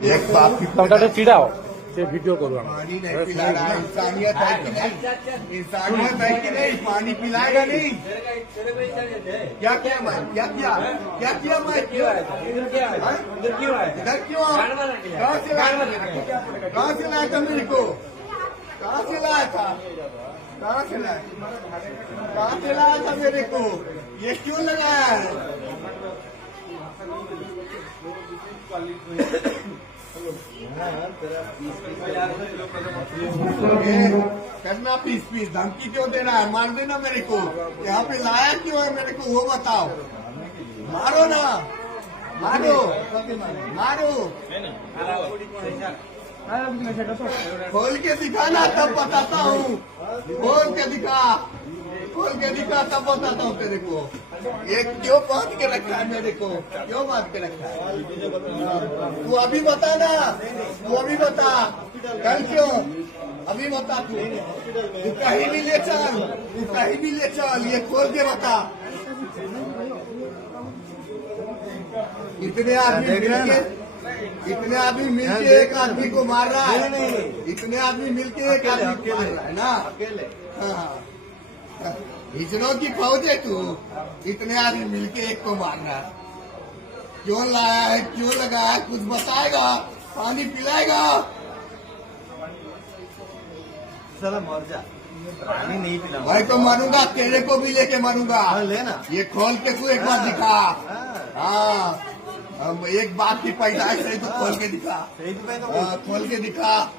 एक बाप की टमाटर चिड़ाओ से वीडियो करो पानी नहीं पिला रहा है। इंसानियत है कि नहीं? इंसानियत है कि नहीं? पानी पिलाएगा नहीं? क्या किया मैं? क्या किया? क्या किया मैं? इधर क्यों आया? कहाँ से लाया? कहाँ से लाया था मेरे को? कहाँ से लाया था? कहाँ से लाया? कहाँ से लाया था मेरे को? ये क्यों लगाया है? करना पीस पीस धमकी क्यों दे रहा है? मार देना मेरे को। यहाँ पे लाया क्यों है मेरे को वो बताओ। मारो ना, मारो मारो, खोल के दिखाना तब बताता हूँ। खोल के दिखा, खोल के दिखा तब बताता हूँ तेरे को। ये क्यों बांध के रखा है मेरे को? क्यों बांध के रखा है? तू अभी बता ना, तू अभी बता। कल क्यों? अभी बता तू कहीं भी ले चल, तू कहीं भी ले चल। ये खोल के बता। इतने आदमी मिलके एक आदमी को मार रहा है। इतने आदमी मिलके एक आदमी को मार रहा है ना। हाँ, हिजड़ों की फौज है तू। इतने आदमी मिलके एक को मारना क्यों लाया है? क्यों लगाया है? कुछ बताएगा? पानी पिलाएगा? साला मर जा, पानी नहीं पिला। मैं तो मारूंगा, तेरे को भी लेके मारूंगा। लेना ये खोल के तू एक बार दिखा। हाँ, एक बात की पैदाइश है तो खोल के दिखा। खोल के दिखा।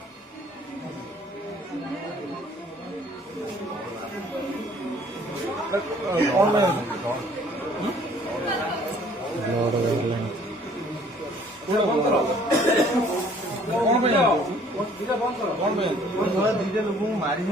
लोगों को मारी